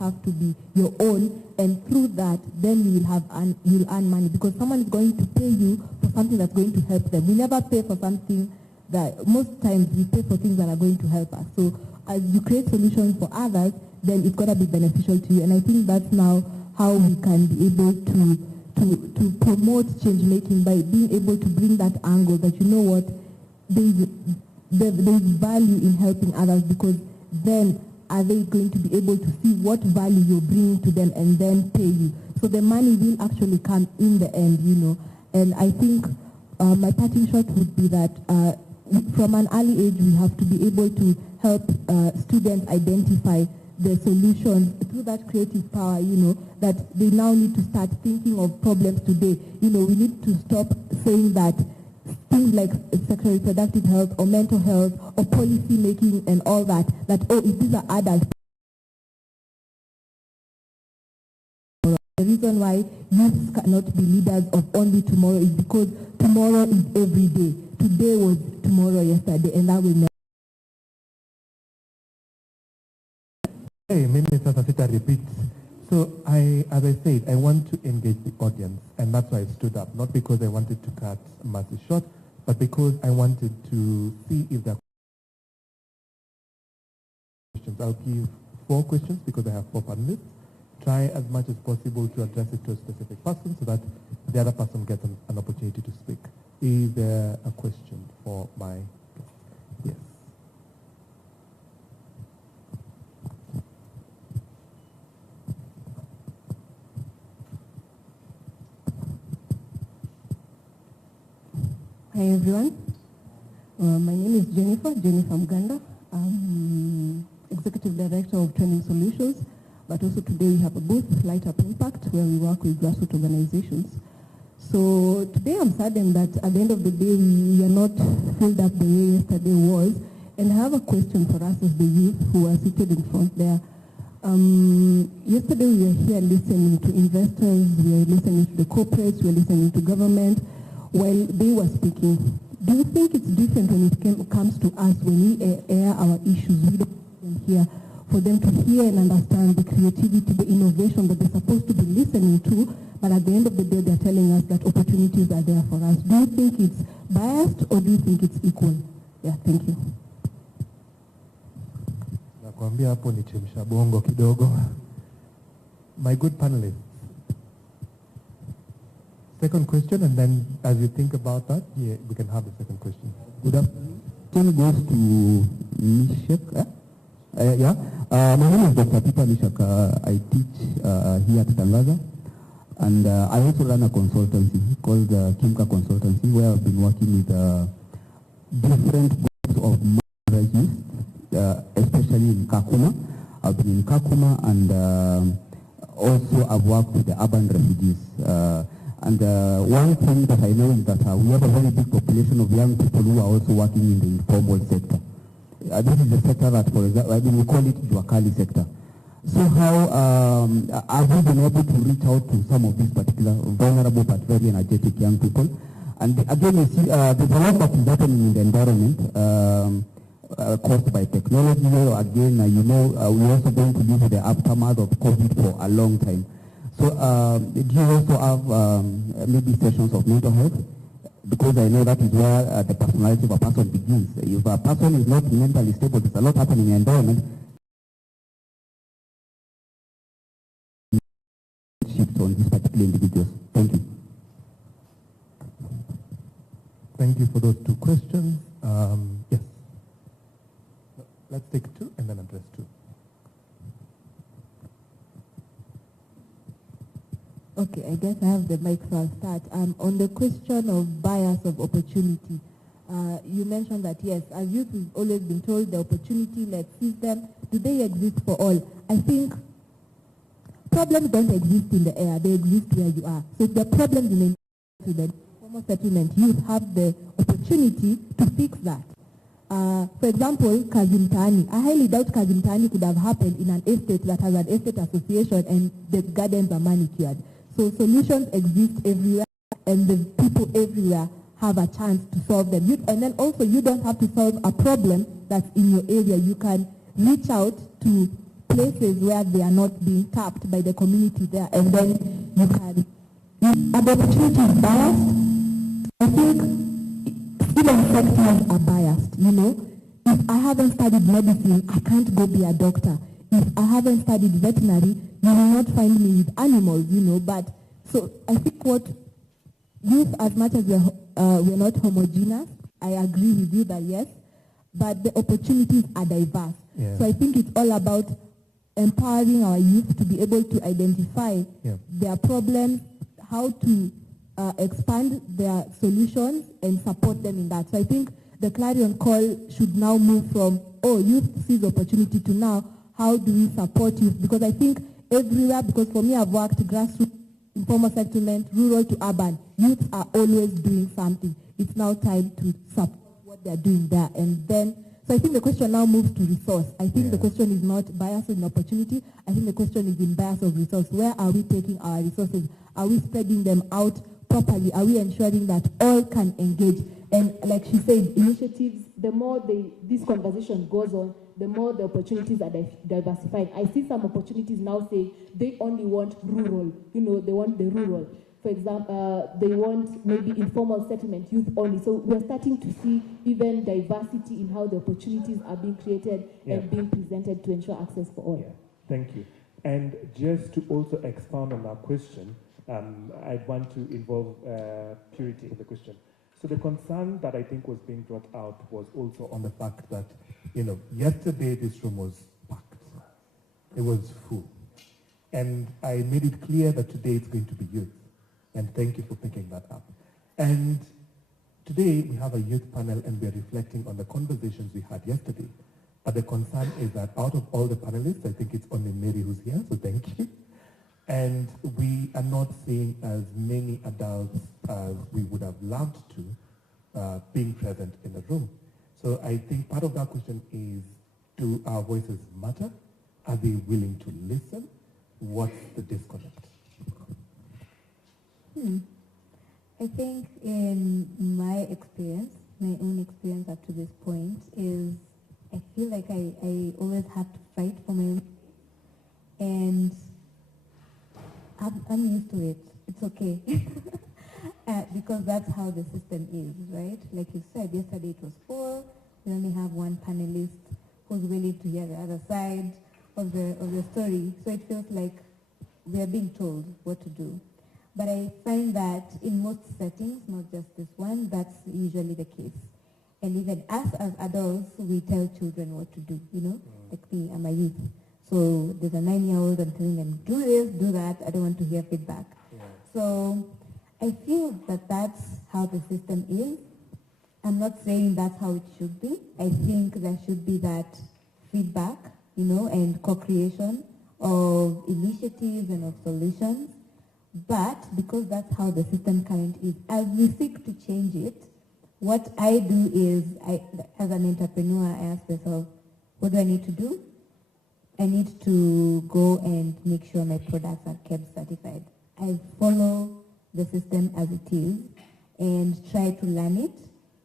have to be your own, and through that, then you'll earn money, because someone is going to pay you for something that's going to help them. We never pay for something that, most times we pay for things that are going to help us. So as you create solutions for others, then it's got to be beneficial to you. And I think that's now how we can be able to promote change making, by being able to bring that angle that, you know what, there's value in helping others, because then are they going to be able to see what value you're bringing to them and then pay you. So the money will actually come in the end, you know. And I think my parting shot would be that from an early age we have to be able to help students identify the solutions through that creative power, you know, that they now need to start thinking of problems today. You know, we need to stop saying that things like sexual reproductive health or mental health or policy making and all that, oh, if these are adults. The reason why youth cannot be leaders of only tomorrow is because tomorrow is every day. Today was tomorrow yesterday, and that will never. Hey, Minister Sasita repeats. So as I said, I want to engage the audience, and that's why I stood up, not because I wanted to cut Mercy short, but because I wanted to see if there are questions. I'll give 4 questions because I have 4 panelists. Try as much as possible to address it to a specific person so that the other person gets an opportunity to speak. Is there a question for my guest? Yes. Hi everyone, my name is Jennifer Mganda. I'm Executive Director of Training Solutions, but also today we have a booth, Light Up Impact, where we work with grassroots organizations. So today I'm saddened that at the end of the day we are not filled up the way yesterday was, and I have a question for us as the youth who are seated in front there. Yesterday we were here listening to investors, we were listening to the corporates, we were listening to government, while they were speaking. Do you think it's different when it comes to us, when we air our issues? We don't hear, for them to hear and understand the creativity, the innovation that they're supposed to be listening to, but at the end of the day they're telling us that opportunities are there for us. Do you think it's biased or do you think it's equal? Yeah, thank you. Nakwambia hapo ni chemsha bongo kidogo. My good panelists. Second question, and then as you think about that, yeah, we can have the second question. Good afternoon. Question goes to Mishek. My name is Dr. Peter Mishak. I teach here at Tangaza, and I also run a consultancy called Kimka Consultancy, where I've been working with different groups of marginalized, especially in Kakuma. I've been in Kakuma, and also I've worked with the urban refugees. And one thing that I know is that we have a very big population of young people who are also working in the informal sector. This is a sector that, for example, we call it Juakali sector. So how have we been able to reach out to some of these particular vulnerable but very energetic young people? And again, you see, there's a lot that is happening in the environment caused by technology. Again, you know, we're also going to live with the aftermath of COVID for a long time. So do you also have maybe sessions of mental health? Because I know that is where the personality of a person begins. If a person is not mentally stable, there's a lot happening in the environment. Shift on these particular individuals. Thank you. Thank you for those 2 questions. Yes. Let's take 2 and then address 2. Okay, I guess I have the mic, so I'll start. On the question of bias of opportunity, you mentioned that yes, as youth we've always been told the opportunity, let's seize them. Do they exist for all? I think problems don't exist in the air, they exist where you are. So if there are problems in the formal settlement, youth have the opportunity to fix that. For example, Kazimtani. I highly doubt Kazimtani could have happened in an estate that has an estate association and the gardens are manicured. So solutions exist everywhere, and the people everywhere have a chance to solve them. And then also, you don't have to solve a problem that's in your area. You can reach out to places where they are not being tapped by the community there, and then you can, are the opportunities biased? I think even sectors are biased, you know. If I haven't studied medicine, I can't go be a doctor. If I haven't studied veterinary, you will not find me with animals, you know. But so I think what youth, as much as we're not homogeneous, I agree with you that yes, but the opportunities are diverse. Yeah. So I think it's all about empowering our youth to be able to identify their problems, how to expand their solutions and support them in that. So I think the clarion call should now move from, oh, youth sees opportunity, to now, how do we support youth? Because I think everywhere, because for me I've worked grassroots, informal settlement, rural to urban, youths are always doing something. It's now time to support what they're doing there. And then, so I think the question now moves to resource. I think the question is not bias in opportunity. I think the question is in bias of resource. Where are we taking our resources? Are we spreading them out properly? Are we ensuring that all can engage? And like she said, initiatives, the more this conversation goes on, the more the opportunities are diversified. I see some opportunities now saying they only want rural, you know, they want the rural. For example, they want maybe informal settlement, youth only. So we're starting to see even diversity in how the opportunities are being created and being presented to ensure access for all. Yeah. Thank you. And just to also expound on our question, I want to involve Purity in the question. So the concern that I think was being brought out was also on the fact that, you know, yesterday this room was packed. It was full. And I made it clear that today it's going to be youth. And thank you for picking that up. And today we have a youth panel and we're reflecting on the conversations we had yesterday. But the concern is that out of all the panelists, I think it's only Mary who's here, so thank you. And we are not seeing as many adults as we would have loved to being present in the room. So I think part of that question is, do our voices matter? Are they willing to listen? What's the disconnect? I think in my experience, my own experience up to this point is I feel like I always have to fight for my own, and I'm used to it. It's okay. Because that's how the system is, right? Like you said, yesterday it was full. We only have one panelist who's willing to hear the other side of the story. So it feels like we are being told what to do. But I find that in most settings, not just this one, that's usually the case. And even us as adults, we tell children what to do, you know? Like me, I'm a youth. So there's a 9-year-old, I'm telling them, do this, do that, I don't want to hear feedback. Yeah. So I feel that that's how the system is. I'm not saying that's how it should be. I think there should be that feedback, you know, and co-creation of initiatives and of solutions. But because that's how the system currently is, as we seek to change it, what I do is, as an entrepreneur, I ask myself, what do I need to do? I need to go and make sure my products are kept certified. I follow the system as it is and try to learn it.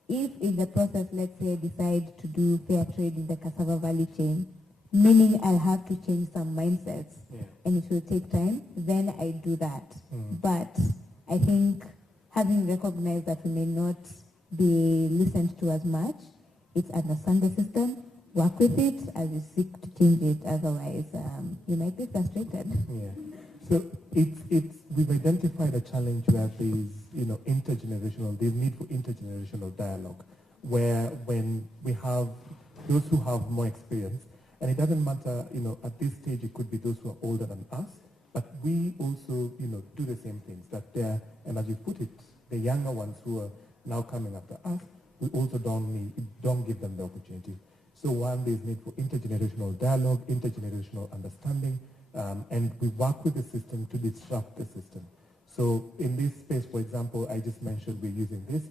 If in the process, let's say, I decide to do fair trade in the cassava value chain, meaning I'll have to change some mindsets and it will take time, then I do that. But I think having recognized that we may not be listened to as much, it's understand the system, work with it as you seek to change it, otherwise you might be frustrated. Yeah. So we've identified a challenge where there's, you know, there's need for intergenerational dialogue, where when we have those who have more experience, and it doesn't matter, you know, at this stage it could be those who are older than us, but we also, you know, do the same things, that they're, and as you put it, the younger ones who are now coming after us, we also don't give them the opportunity. So one, there's need for intergenerational dialogue, intergenerational understanding, and we work with the system to disrupt the system. So in this space, for example, I just mentioned we're using this,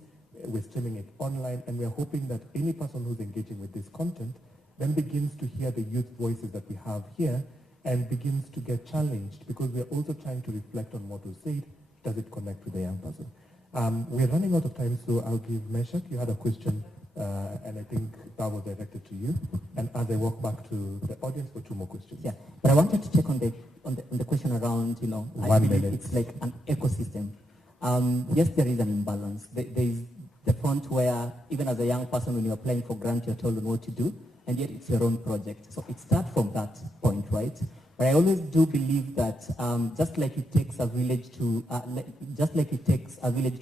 we're streaming it online, and we're hoping that any person who's engaging with this content then begins to hear the youth voices that we have here and begins to get challenged, because we're also trying to reflect on what was said. Does it connect with the young person? We're running out of time, so I'll give Meshach. You had a question And I think that was directed to you. And as I walk back to the audience for 2 more questions. Yeah, but I wanted to check on the question around, you know, I 1 believe minute. it's like an ecosystem. Yes, there is an imbalance. There is the front where, even as a young person, when you're applying for grant, you're told on what to do, and yet it's your own project. So it starts from that point, right? But I always do believe that just like it takes a village to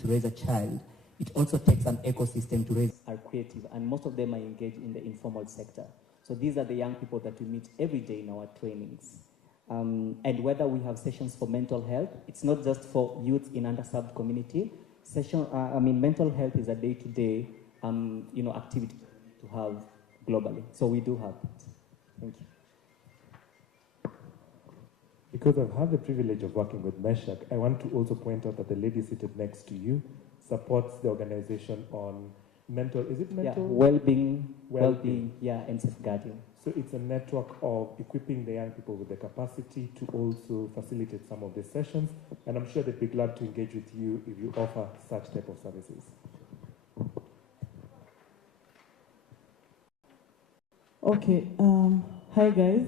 raise a child, it also takes an ecosystem to raise our creative, and most of them are engaged in the informal sector. So these are the young people that we meet every day in our trainings. And whether we have sessions for mental health, it's not just for youth in underserved community. Mental health is a day-to-day, activity to have globally. So we do have it. Thank you. Because I've had the privilege of working with Meshach, I want to also point out that the lady seated next to you supports the organization on mental, is it mental? Yeah, well-being, yeah, and safeguarding. So it's a network of equipping the young people with the capacity to also facilitate some of the sessions, and I'm sure they'd be glad to engage with you if you offer such type of services. Okay, hi guys.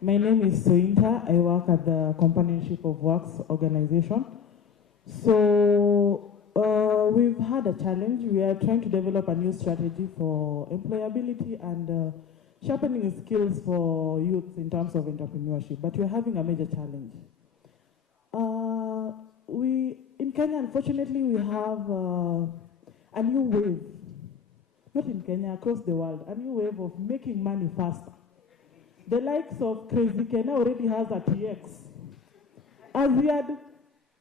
My name is Sointa. I work at the Companionship of Works organization. So we've had a challenge. We are trying to develop a new strategy for employability and sharpening skills for youth in terms of entrepreneurship, but we're having a major challenge. In Kenya, unfortunately, we have a new wave, not in Kenya, across the world, a new wave of making money faster. The likes of Crazy Kenya already has a TX. Aziad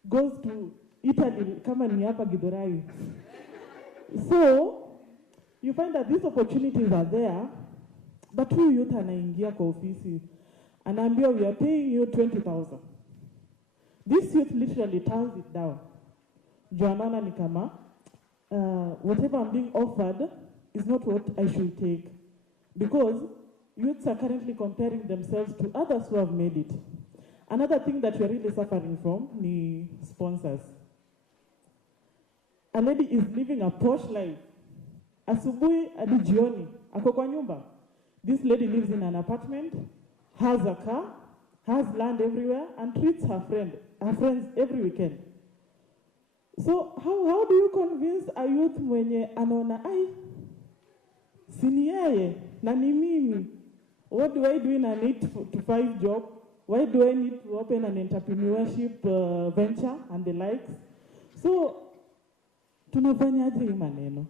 goes to Italy, kama ni hapa Githurai. So, you find that these opportunities are there, but huyu youth anaingia kwa ofisi, anaambiwa we are paying you 20,000. This youth literally turns it down. Joanana ni kama, whatever I'm being offered is not what I should take. Because youths are currently comparing themselves to others who have made it. Another thing that we're really suffering from ni sponsors. A lady is living a posh life. Asubuhi hadi jioni, ako kwa nyumba. This lady lives in an apartment, has a car, has land everywhere, and treats her friends every weekend. So how do you convince a youth mwenye anaona ai sini yeye na ni mimi? What do I do in an 8 to 5 job? Why do I need to open an entrepreneurship venture and the likes? So tunafanyaje hii maneno?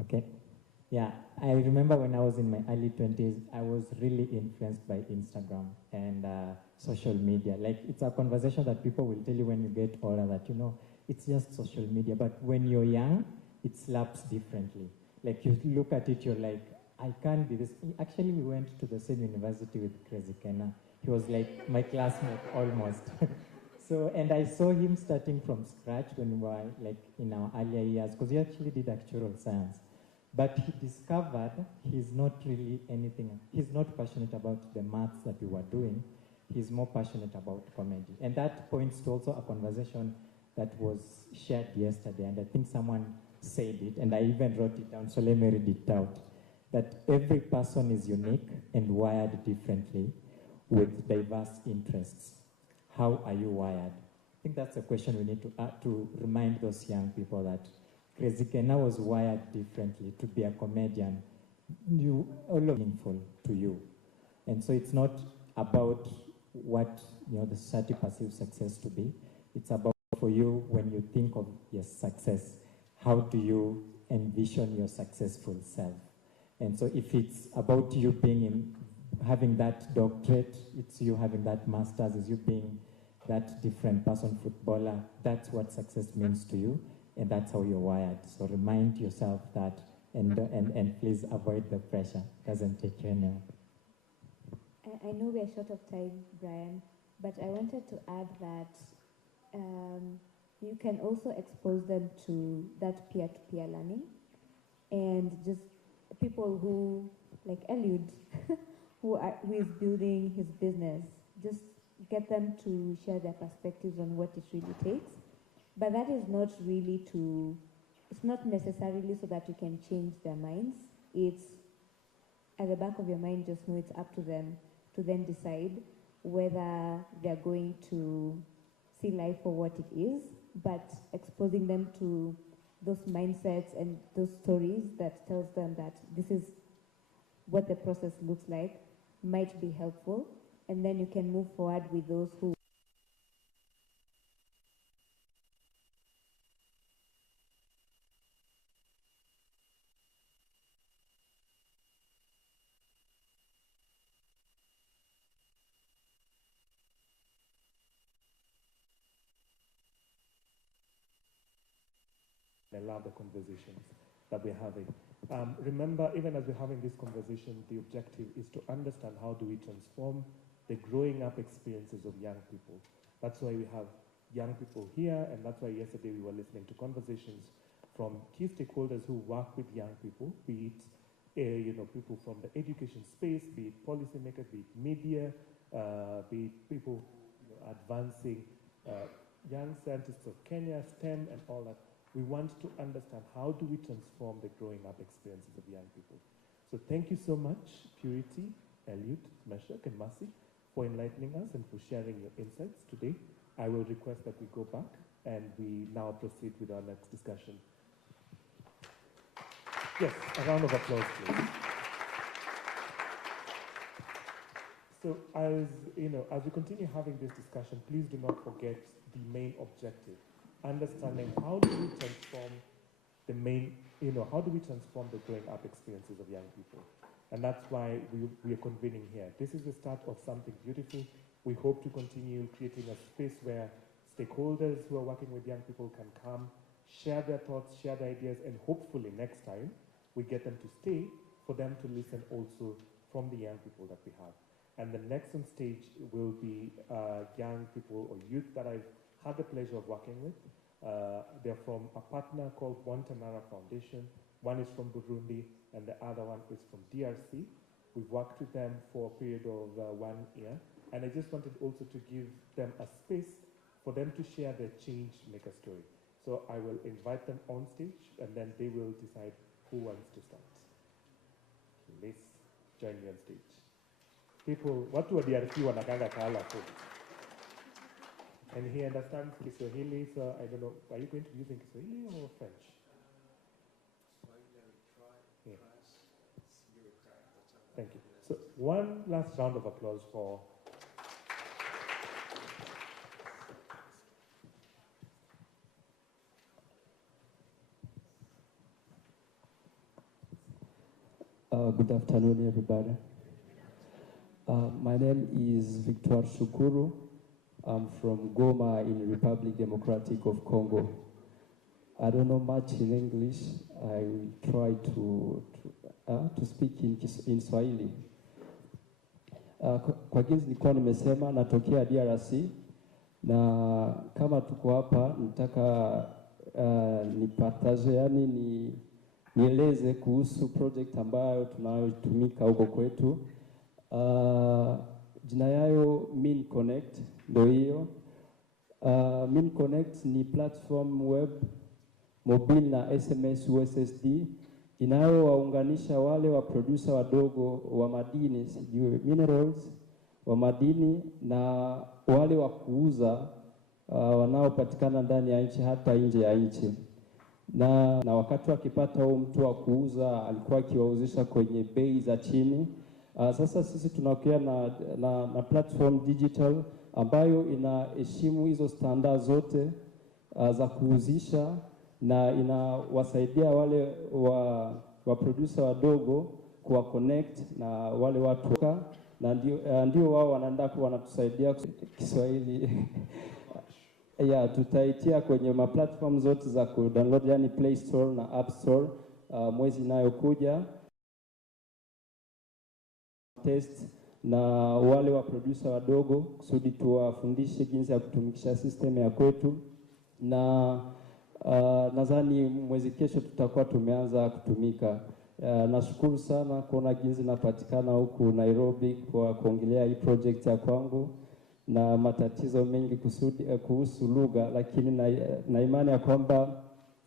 Okay. Yeah, I remember when I was in my early 20s, I was really influenced by Instagram and social media. Like, it's a conversation that people will tell you when you get older that, you know, it's just social media. But when you're young, it slaps differently. Like, you look at it, you're like, I can't be this. Actually, we went to the same university with Crazy Kena. He was like my classmate almost. So, and I saw him starting from scratch when we were like in our earlier years, because he actually did actuarial science. But he discovered he's not really anything, he's not passionate about the maths that we were doing, he's more passionate about comedy. And that points to also a conversation that was shared yesterday, and I think someone said it, and I even wrote it down, so let me read it out, that every person is unique and wired differently with diverse interests. How are you wired? I think that's a question we need to remind those young people that Crazy Kena was wired differently to be a comedian. All meaningful to you. And so it's not about what the society perceives success to be. It's about for you when you think of your success, how do you envision your successful self? And so if it's about you having that doctorate, it's you having that master's, it's you being that different person, footballer, that's what success means to you. And that's how you're wired. So remind yourself that, and please avoid the pressure. It doesn't take you anywhere. I know we are short of time, Brian, but I wanted to add that you can also expose them to that peer-to-peer learning, and just people who, like Eliud, who is building his business, just get them to share their perspectives on what it really takes. But that is not really it's not necessarily so that you can change their minds. It's at the back of your mind, just know it's up to them to then decide whether they're going to see life for what it is, but exposing them to those mindsets and those stories that tells them that this is what the process looks like might be helpful, and then you can move forward with those who I love the conversations that we're having. Remember, even as we're having this conversation, the objective is to understand how do we transform the growing up experiences of young people. That's why we have young people here, and that's why yesterday we were listening to conversations from key stakeholders who work with young people, be it people from the education space, be it policymakers, be it media, be it people advancing young scientists of Kenya, STEM, and all that. We want to understand how do we transform the growing up experiences of young people. So thank you so much, Purity, Eliud, Meshach, and Mercy, for enlightening us and for sharing your insights today. I will request that we go back and we now proceed with our next discussion. Yes, a round of applause, please. So as we continue having this discussion, please do not forget the main objective. Understanding how do we transform how do we transform the growing up experiences of young people? And that's why we are convening here. This is the start of something beautiful. We hope to continue creating a space where stakeholders who are working with young people can come, share their thoughts, share their ideas, and hopefully next time we get them to stay for them to listen also from the young people that we have. And the next on stage will be young people or youth that I've had the pleasure of working with. They're from a partner called One Tanara Foundation. One is from Burundi, and the other one is from DRC. We've worked with them for a period of 1 year, and I just wanted also to give them a space for them to share their change maker story. So I will invite them on stage, and then they will decide who wants to start. Please join me on stage. People, watu wa DRC wanakanga kala po. And he understands Kiswahili, so I don't know, are you going to be using Kiswahili or French? Yeah. Thank you. So one last round of applause for good afternoon, everybody. My name is Victor Shukuru. I'm from Goma in Republic Democratic of Congo. I don't know much in English. I will try to speak in Swahili. Kwa jinsi nilikuwa nimesema natokea DRC, na kama tuko hapa nataka nipartage, yani nieleze kuhusu project ambayo tunayotumika huko kwetu. Jina yayo Min Connect, ndio hiyo. Min Connect ni platform web, mobile na SMS USSD inayowaunganisha wale wa producer wadogo wa madini, sijui minerals wa madini, na wale wa kuuza wanaopatikana ndani ya nchi hata nje ya nchi. Na wakati wakipata huo mtu wa kuuza alikuwa akiwauzisha kwenye bei za chini. Sasa sisi tunakuwa na platform digital ambayo inaheshimu hizo standards zote za kuuzisha, na inawasaidia wale wa producer wadogo kuwa connect na wale watu, na ndio wao wanatusaidia Kiswahili. Yeah, tutaitia kwenye platform zote za kudownload, yani Play Store na App Store mwezi inayokuja. Test na wale wa producer wadogo kusudi tuwafundishe jinsi ya kutumikisha system ya kwetu, na nadhani mwezi kesho tutakuwa tumeanza kutumika. Nashukuru sana kuona jinsi napatikana huku Nairobi kwa kuongelea hii project ya kwangu, na matatizo mengi kuhusu lugha, lakini na imani ya kwamba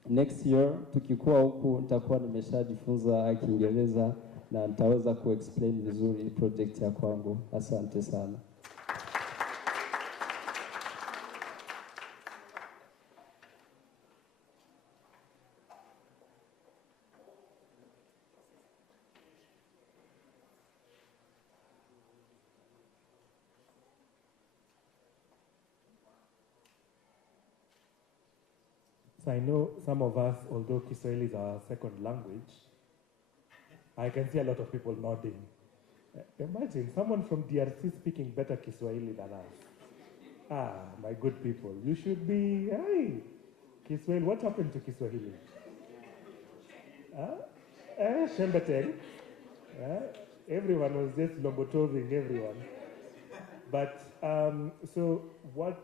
next year tukikuwa huku nitakuwa nimeshajifunza Kiingereza na nitaweza kuexplain vizuri project ya kwangu. Asante sana. So I know some of us, although Kiswahili is our second language, I can see a lot of people nodding. Imagine someone from DRC speaking better Kiswahili than us. Ah, my good people, you should be, hey, Kiswahili, what happened to Kiswahili? Shembeteng. Everyone was just lobotoving everyone. But, so what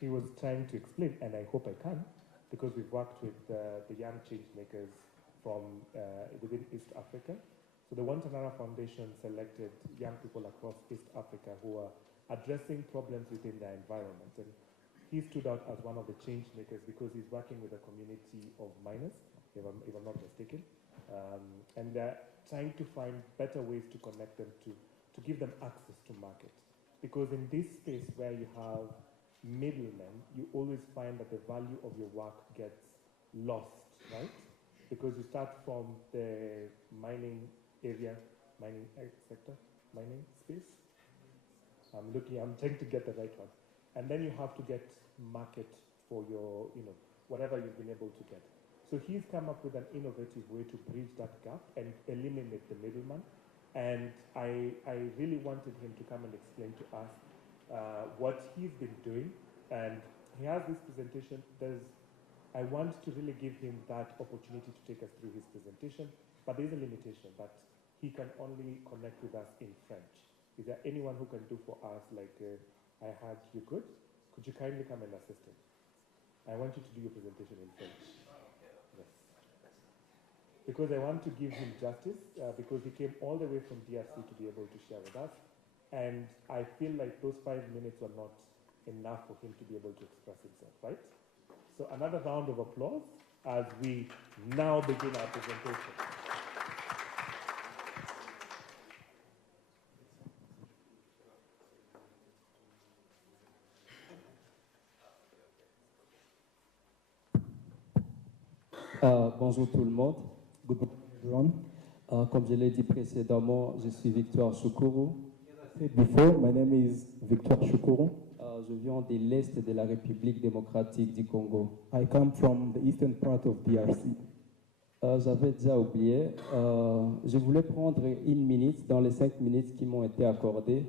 he was trying to explain, and I hope I can, because we've worked with the young change makers from within East Africa. So the One Tanara Foundation selected young people across East Africa who are addressing problems within their environment. And he stood out as one of the change makers because he's working with a community of miners, if I'm not mistaken. And they're trying to find better ways to connect them to give them access to market. Because in this space where you have middlemen, you always find that the value of your work gets lost, right? Because you start from the mining area, mining sector, mining space. I'm trying to get the right one. And then you have to get market for your, whatever you've been able to get. So he's come up with an innovative way to bridge that gap and eliminate the middleman. And I really wanted him to come and explain to us what he's been doing. And he has this presentation. I want to really give him that opportunity to take us through his presentation, but there is a limitation that he can only connect with us in French. Is there anyone who can do for us, like I heard you could? Could you kindly come and assist him? I want you to do your presentation in French. Yes. Because I want to give him justice, because he came all the way from DRC to be able to share with us. And I feel like those 5 minutes were not enough for him to be able to express himself, right? So another round of applause as we now begin our presentation. Bonjour tout le monde. Good morning, everyone. Comme je l'ai dit précédemment, je suis Victor Shukuru. Before, my name is Victor Shukuru. Je viens de l'Est de la République démocratique du Congo. I come from the eastern part of DRC. J'avais déjà oublié. Je voulais prendre 1 minute dans les 5 minutes qui m'ont été accordées.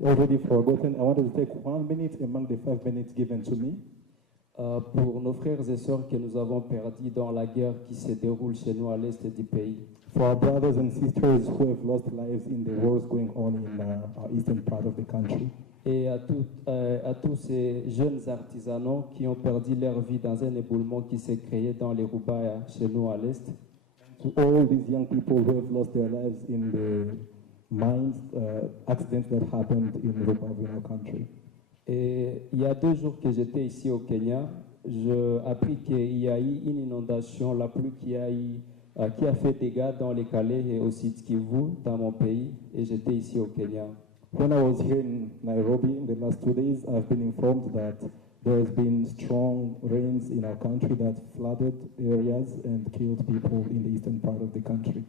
I already forgotten. I wanted to take 1 minute among the 5 minutes given to me. Pour nos frères et sœurs que nous avons perdus dans la guerre qui se déroule chez nous à l'Est du pays. For our brothers and sisters who have lost lives in the wars going on in our eastern part of the country. Et à tous ces jeunes artisanaux qui ont perdu leur vie dans un éboulement qui s'est créé dans les Roubaix chez nous à l'Est. To all these young people who have lost their lives in the mines accidents that happened in Roubaix in our country. Et il y a 2 jours que j'étais ici au Kenya, j'ai appris qu'il y a eu une inondation, la pluie qui a fait dégâts dans les Calais et au Sud Kivu, dans mon pays, et j'étais ici au Kenya. When I was here in Nairobi in the last 2 days, I've been informed that there has been strong rains in our country that flooded areas and killed people in the eastern part of the country.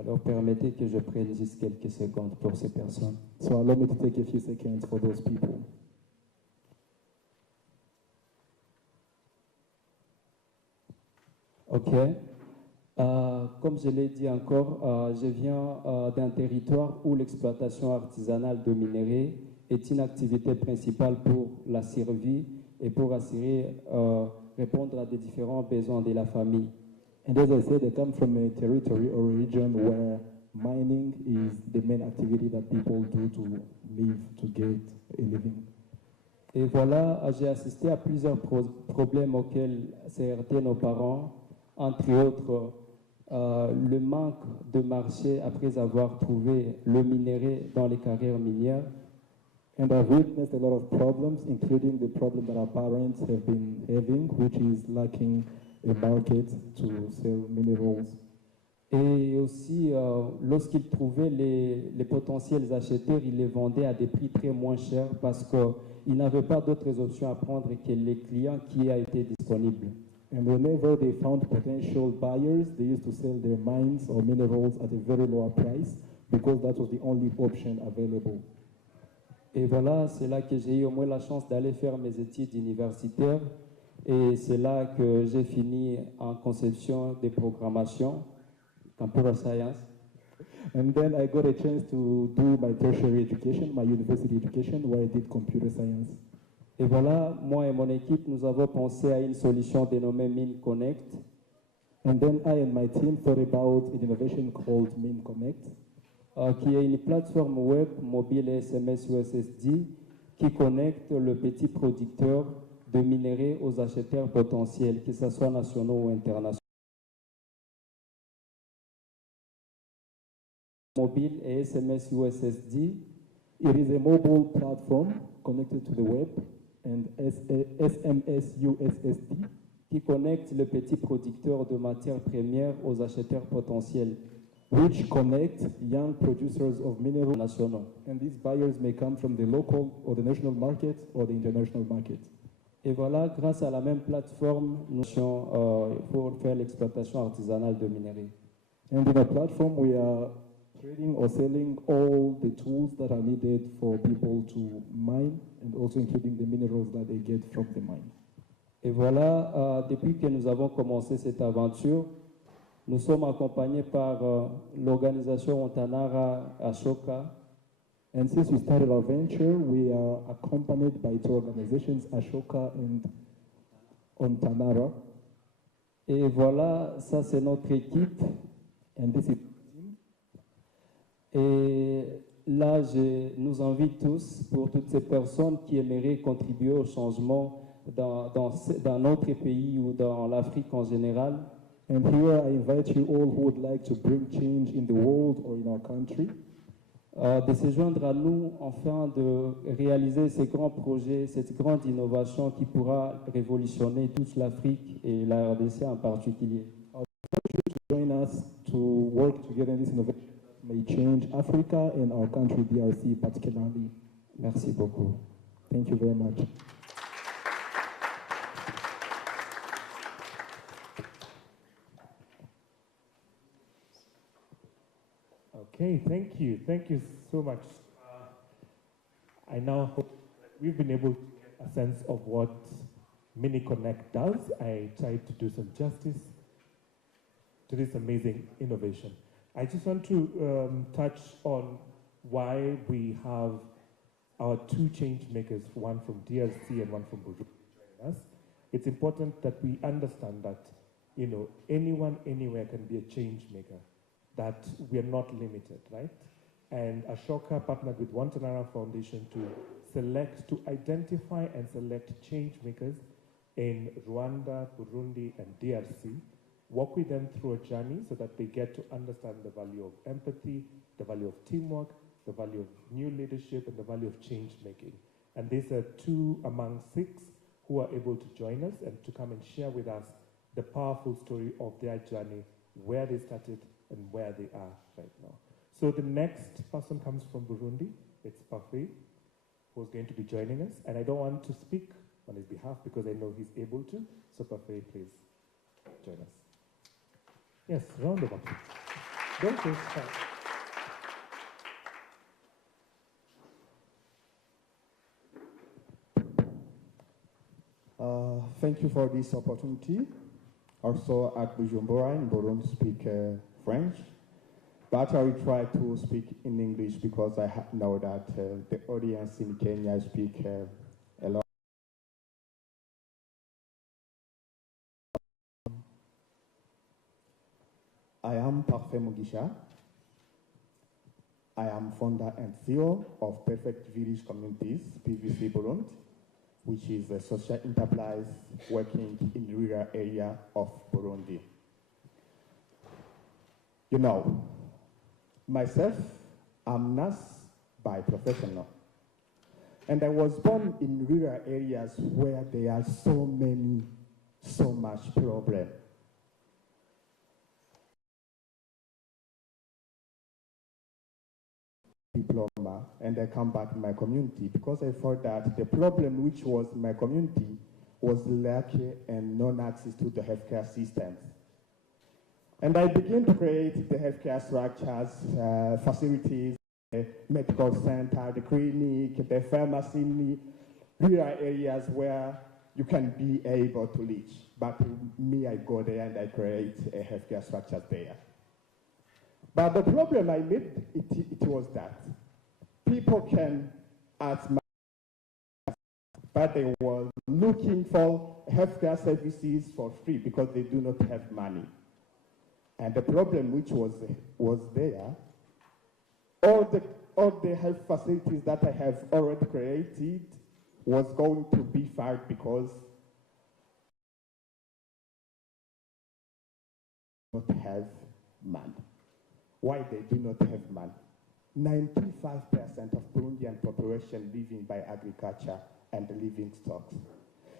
Alors permettez que je prenne juste quelques secondes pour ces personnes. So allow me to take a few seconds for those people. Ok. Comme je l'ai dit encore, je viens d'un territoire où l'exploitation artisanale de minerais est une activité principale pour la survie et pour assurer, répondre à des différents besoins de la famille. And as I said, I come from a territory or region where mining is the main activity that people do to live, to get a living. Et voilà, j'ai assisté à plusieurs problèmes auxquels s'est heurté nos parents, entre autres le manque de marché après avoir trouvé le minerai dans les carrières minières. And I've witnessed a lot of problems, including the problem that our parents have been having, which is lacking a market to sell minerals. Et aussi, lorsqu'ils trouvaient les potentiels acheteurs, ils les vendaient à des prix très moins chers parce qu'ils n'avaient pas d'autres options à prendre que les clients qui a été disponibles. And whenever they found potential buyers, they used to sell their mines or minerals at a very lower price because that was the only option available. Et voilà, c'est là que j'ai eu au moins la chance d'aller faire mes études universitaires. Et c'est là que j'ai fini en conception de programmation, computer science. And then I got a chance to do my tertiary education, my university education, where I did computer science. Et voilà, moi et mon équipe, nous avons pensé à une solution dénommée Mine Connect. And then I and my team thought about an innovation called Mine Connect, qui est une plateforme web mobile et SMS USSD qui connecte le petit producteur de minerais aux acheteurs potentiels, que ce soit nationaux ou internationaux. Mobile et SMS USSD. It is a mobile platform connected to the web and SMS USSD qui connecte le petit producteur de matières premières aux acheteurs potentiels, which connect young producers of minerals nationaux. And these buyers may come from the local or the national market or the international market. Et voilà, grâce à la même plateforme, nous pour faire l'exploitation artisanale de minerais. And in a platform, we are trading or selling all the tools that are needed for people to mine, and also including the minerals that they get from the mine. Et voilà, depuis que nous avons commencé cette aventure, nous sommes accompagnés par l'organisation Ontanara Ashoka. And since we started our venture, we are accompanied by two organizations, Ashoka and Ontanara. Et voilà, ça c'est notre équipe. And this is Et là, je nous invite tous, pour toutes ces personnes qui aimeraient contribuer au changement dans notre pays ou dans l'Afrique en général. And here I invite you all who would like to bring change in the world or in our country, de se joindre à nous afin de réaliser ces grands projets, cette grande innovation qui pourra révolutionner toute l'Afrique et la RDC en particulier. I invite you to join us to work together in this innovation that may change Africa and our country, DRC particularly. Merci beaucoup. Thank you very much. Okay, thank you. Thank you so much. I now hope that we've been able to get a sense of what Mini Connect does. I tried to do some justice to this amazing innovation. I just want to touch on why we have our two change makers, one from DRC and one from Burundi, joining us. It's important that we understand that, you know, anyone, anywhere can be a change maker, that we are not limited, right? And Ashoka partnered with Wantanara Foundation to identify and select change makers in Rwanda, Burundi, and DRC, walk with them through a journey so that they get to understand the value of empathy, the value of teamwork, the value of new leadership, and the value of change making. And these are 2 among 6 who are able to join us and to come and share with us the powerful story of their journey, where they started and where they are right now. So the next person comes from Burundi. It's Parfait, who's going to be joining us. And I don't want to speak on his behalf because I know he's able to. So Parfait, please join us. Yes, round of applause. Don't just start. Thank you for this opportunity. Also at Bujumbura in Burundi speak French, but I will try to speak in English because I know that the audience in Kenya speak a lot. I am Parfait Mugisha. I am founder and CEO of Perfect Village Communities, PVC Burundi, which is a social enterprise working in the rural area of Burundi. You know, myself, I'm nurse by professional. And I was born in rural areas where there are so much problem. Diploma, and I come back to my community because I thought that the problem which was in my community was lack and non-access to the healthcare systems. And I began to create the healthcare structures, facilities, the medical center, the clinic, the pharmacy, in rural areas where you can be able to reach. But me, I go there and I create a healthcare structure there. But the problem I made, it was that people can ask money, but they were looking for healthcare services for free because they do not have money. And the problem which was there, all the health facilities that I have already created was going to be fired because they do not have money. Why they do not have money? 95% of Burundian population living by agriculture and living stocks.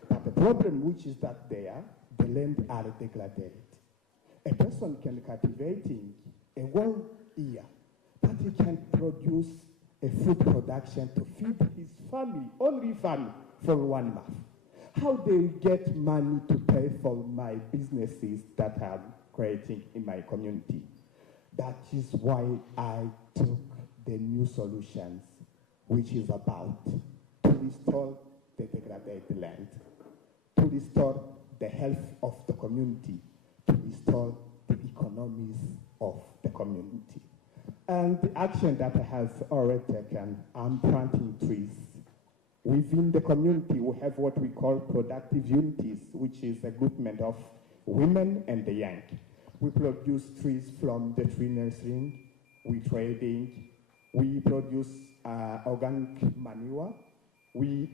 But the problem which is that there, the land are degraded. A person can cultivating a whole year, but he can produce a food production to feed his family, only family, for 1 month. How they get money to pay for my businesses that I'm creating in my community? That is why I took the new solutions, which is about to restore the degraded land, to restore the health of the community, to restore the economies of the community. And the action that I have already taken, I'm planting trees. Within the community, we have what we call productive unities, which is a groupment of women and the young. We produce trees from the tree nursery, we trading, we produce organic manure. We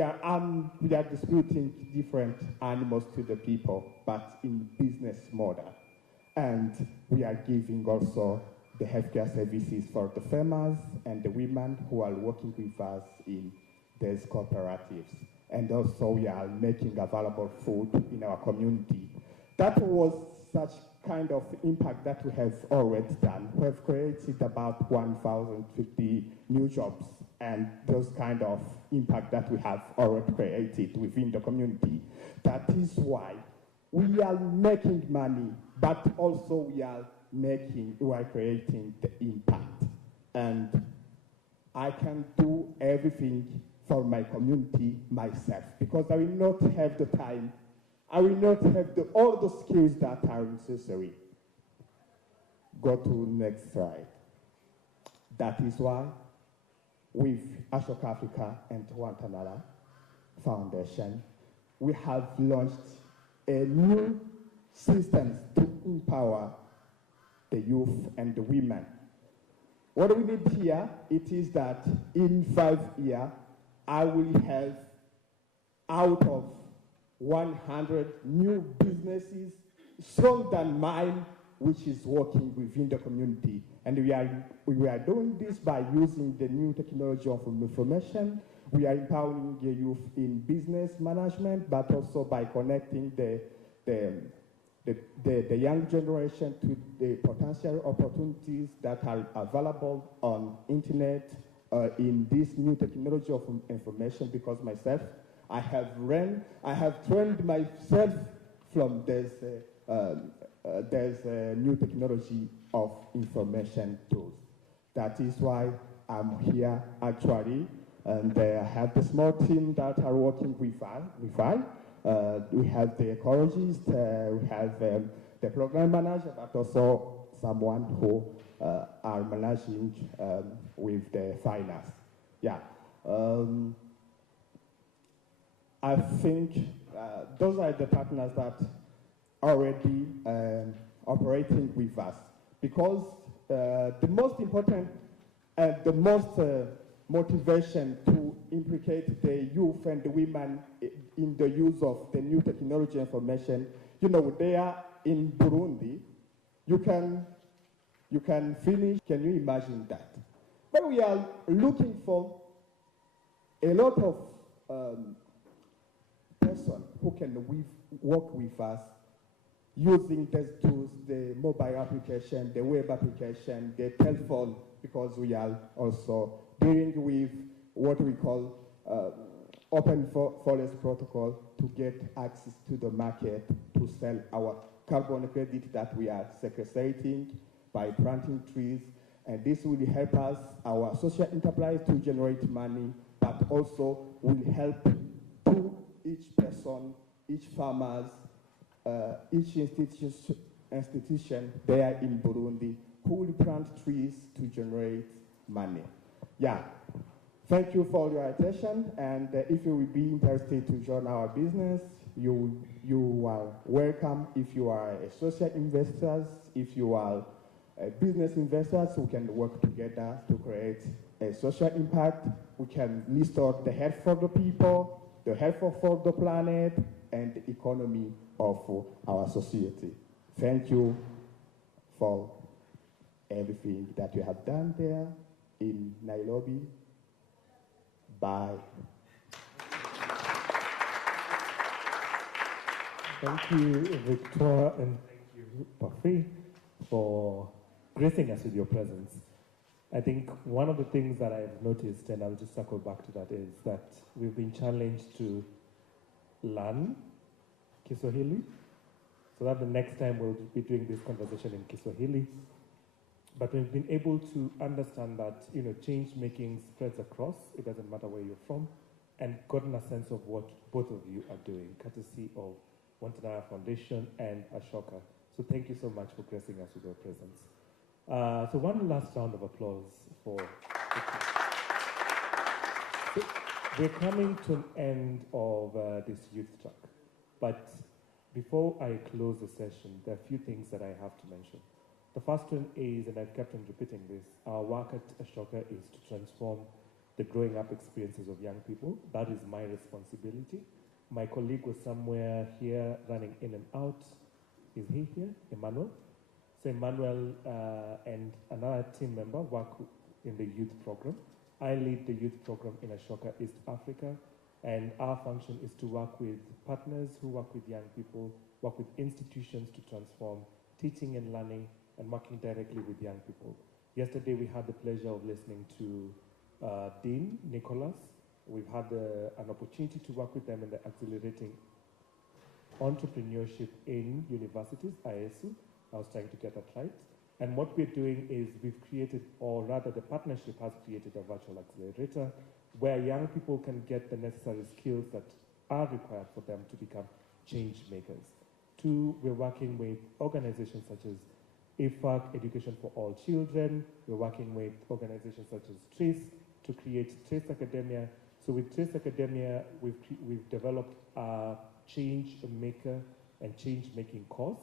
are distributing different animals to the people, but in business model. And we are giving also the healthcare services for the farmers and the women who are working with us in these cooperatives. And also we are making available food in our community. That was such kind of impact that we have already done. We have created about 1,050 new jobs, and those kind of impact that we have already created within the community. That is why we are making money, but also we are creating the impact. And I can do everything for my community myself because I will not have the time. I will not have all the skills that are necessary. Go to next slide. That is why with Ashok Africa and Guantanamo Foundation, we have launched a new system to empower the youth and the women. What we need here, it is that in 5 years, I will have out of 100 new businesses stronger than mine, which is working within the community. And we are doing this by using the new technology of information. We are empowering the youth in business management, but also by connecting the young generation to the potential opportunities that are available on internet in this new technology of information. Because myself, I have trained myself from this new technology of information tools. That is why I'm here actually, and I have the small team that are working with us. We have the ecologist, we have the program manager, but also someone who are managing with the finance. Yeah. I think those are the partners that are already operating with us. Because the most important and the most motivation to implicate the youth and the women in the use of the new technology information. You know, there in Burundi, you can finish, can you imagine that? But we are looking for a lot of person who can work with us using these tools, the mobile application, the web application, the telephone, because we are also dealing with what we call open forest protocol to get access to the market to sell our carbon credit that we are sequestrating by planting trees. And this will help us, our social enterprise, to generate money, but also will help to each person, each farmers, each institution there in Burundi who will plant trees to generate money. Yeah, thank you for your attention, and if you will be interested to join our business, you are welcome. If you are a social investors, if you are business investors, who can work together to create a social impact. We can restore the health for the people, the health for the planet, and the economy of our society. Thank you for everything that you have done there in Nairobi. Bye. Thank you, Victor, and thank you, Pafi, for gracing us with your presence. I think one of the things that I've noticed, and I'll just circle back to that, is that we've been challenged to learn Kiswahili, so that the next time we'll be doing this conversation in Kiswahili. But we've been able to understand that, you know, change making spreads across, it doesn't matter where you're from, and gotten a sense of what both of you are doing, courtesy of Wantanara Foundation and Ashoka. So thank you so much for gracing us with your presence. So one last round of applause for... So we're coming to an end of this youth track, but before I close the session, there are a few things that I have to mention. The first one is, and I've kept on repeating this, our work at Ashoka is to transform the growing up experiences of young people. That is my responsibility. My colleague was somewhere here running in and out. Is he here? Emmanuel? So Emmanuel and another team member work in the youth program. I lead the youth program in Ashoka East Africa, and our function is to work with partners who work with young people, work with institutions to transform teaching and learning, and working directly with young people. Yesterday we had the pleasure of listening to Dean Nicholas. We've had an opportunity to work with them in the Accelerating Entrepreneurship in Universities, AACOSE. I was trying to get that right. And what we're doing is we've created, or rather the partnership has created, a virtual accelerator where young people can get the necessary skills that are required for them to become change makers. Two, we're working with organizations such as IFAC, Education for All Children. We're working with organizations such as TRACE to create TRACE Academia. So with TRACE Academia, we've developed a change maker and change making course.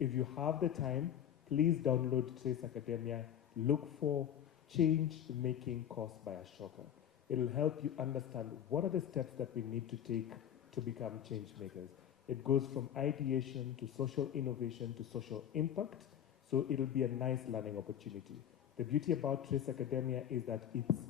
If you have the time, please download TRACE Academia. Look for change making course by Ashoka. It'll help you understand what are the steps that we need to take to become change makers. It goes from ideation to social innovation to social impact. So it'll be a nice learning opportunity. The beauty about TRACE Academia is that it's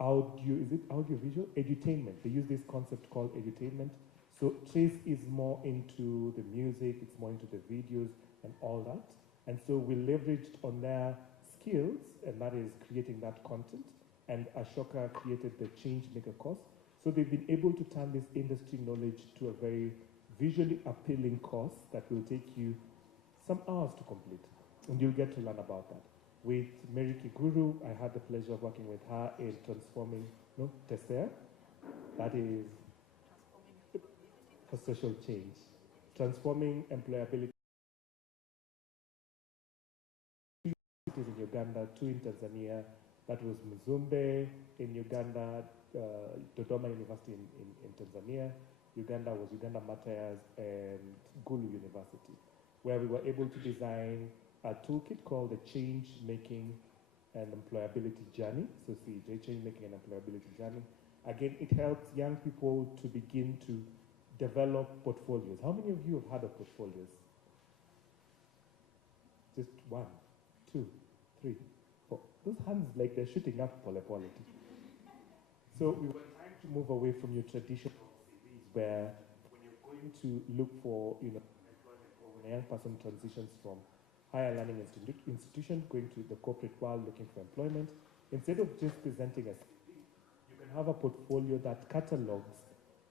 audiovisual? Edutainment. They use this concept called edutainment. So TRACE is more into the music, it's more into the videos and all that. And so we leveraged on their skills, and that is creating that content. And Ashoka created the Change Maker course. So they've been able to turn this industry knowledge to a very visually appealing course that will take you some hours to complete. And you'll get to learn about that. With Mary Kiguru, I had the pleasure of working with her in transforming TESER. That is for social change. Transforming employability in Uganda, 2 in Tanzania. That was Mzumbe in Uganda, Dodoma University in Tanzania. Uganda was Uganda Matters and Gulu University, where we were able to design a toolkit called the Change Making an employability journey. So CJ change making an employability journey. Again, it helps young people to begin to develop portfolios. How many of you have heard of portfolios? Just 1, 2, 3, 4. Those hands like they're shooting up pole. So we were trying to move away from your traditional CVs where when you're going to look for employment, or when a young person transitions from higher learning institution going to the corporate world looking for employment, instead of just presenting a CV, you can have a portfolio that catalogs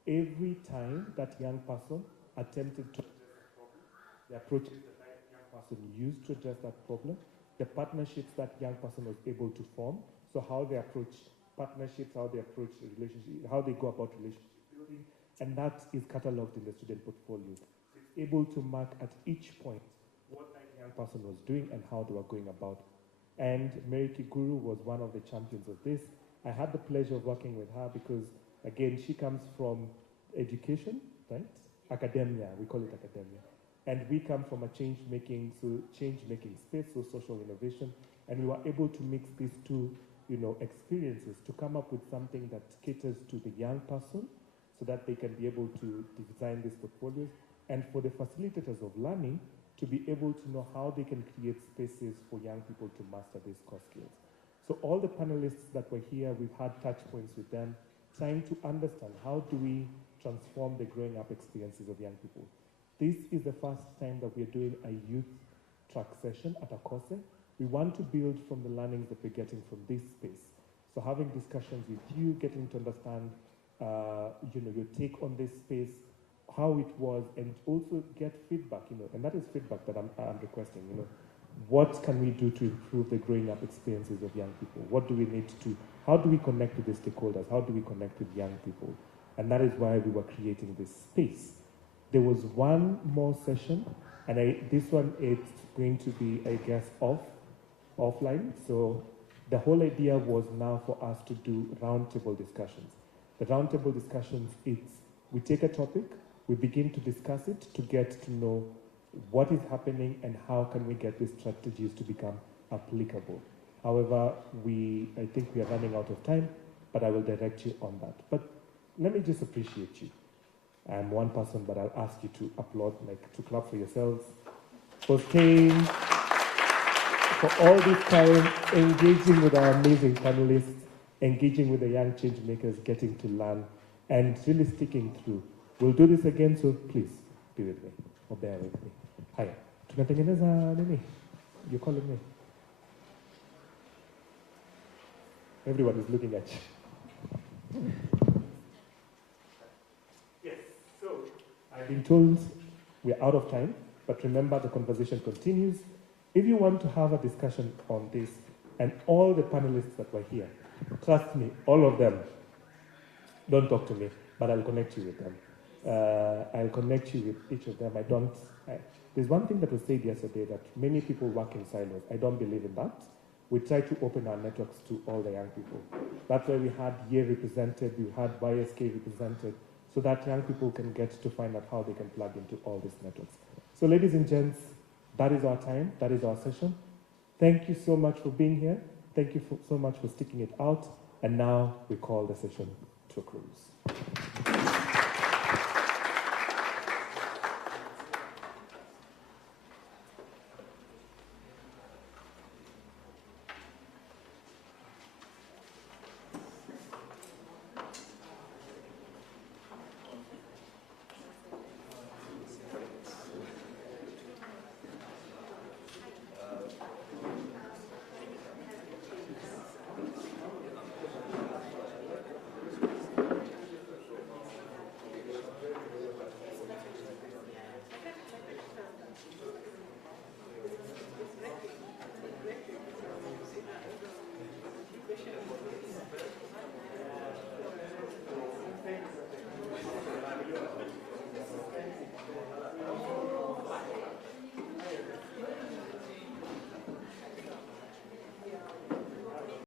every time that young person attempted to address a problem, the approaches that young person used to address that problem, the partnerships that young person was able to form, so how they approach partnerships, how they approach relationships, how they go about relationship building, and that is catalogued in the student portfolio. It's able to mark at each point what that young person was doing and how they were going about it. And Mary Kiguru was one of the champions of this. I had the pleasure of working with her because, again, she comes from education, right? Academia, we call it academia. And we come from a change-making space, so social innovation, and we were able to mix these two experiences to come up with something that caters to the young person so that they can be able to design these portfolios, and for the facilitators of learning to be able to know how they can create spaces for young people to master these core skills. So all the panelists that were here, we've had touch points with them, trying to understand how do we transform the growing up experiences of young people. This is the first time that we're doing a youth track session at AACOSE. We want to build from the learnings that we're getting from this space. So having discussions with you, getting to understand your take on this space, how it was, and also get feedback, and that is feedback that I'm requesting, what can we do to improve the growing up experiences of young people? What do we need to, how do we connect with the stakeholders? How do we connect with young people? And that is why we were creating this space. There was one more session, and this one it's going to be, I guess, offline. So the whole idea was now for us to do roundtable discussions. The roundtable discussions, we take a topic, we begin to discuss it to get to know what is happening and how can we get these strategies to become applicable. However, I think we are running out of time, but I will direct you on that. But let me just appreciate you. I'm one person, but I'll ask you to applaud, to clap for yourselves, for staying, for all this time, engaging with our amazing panelists, engaging with the young change makers, getting to learn, and really sticking through. We'll do this again, so please be with me, or bear with me. Hi, tunatengeneza nini? You're calling me. Everyone is looking at you. Yes, so I've been told we're out of time, but remember the conversation continues. If you want to have a discussion on this, and all the panelists that were here, trust me, all of them, don't talk to me, but I'll connect you with them. I'll connect you with each of them. There's one thing that was said yesterday, that many people work in silos. I don't believe in that. We try to open our networks to all the young people. That's why we had YE represented, we had YSK represented, so that young people can get to find out how they can plug into all these networks. So ladies and gents, that is our time, that is our session. Thank you so much for being here. Thank you so much for sticking it out. And now we call the session to a close.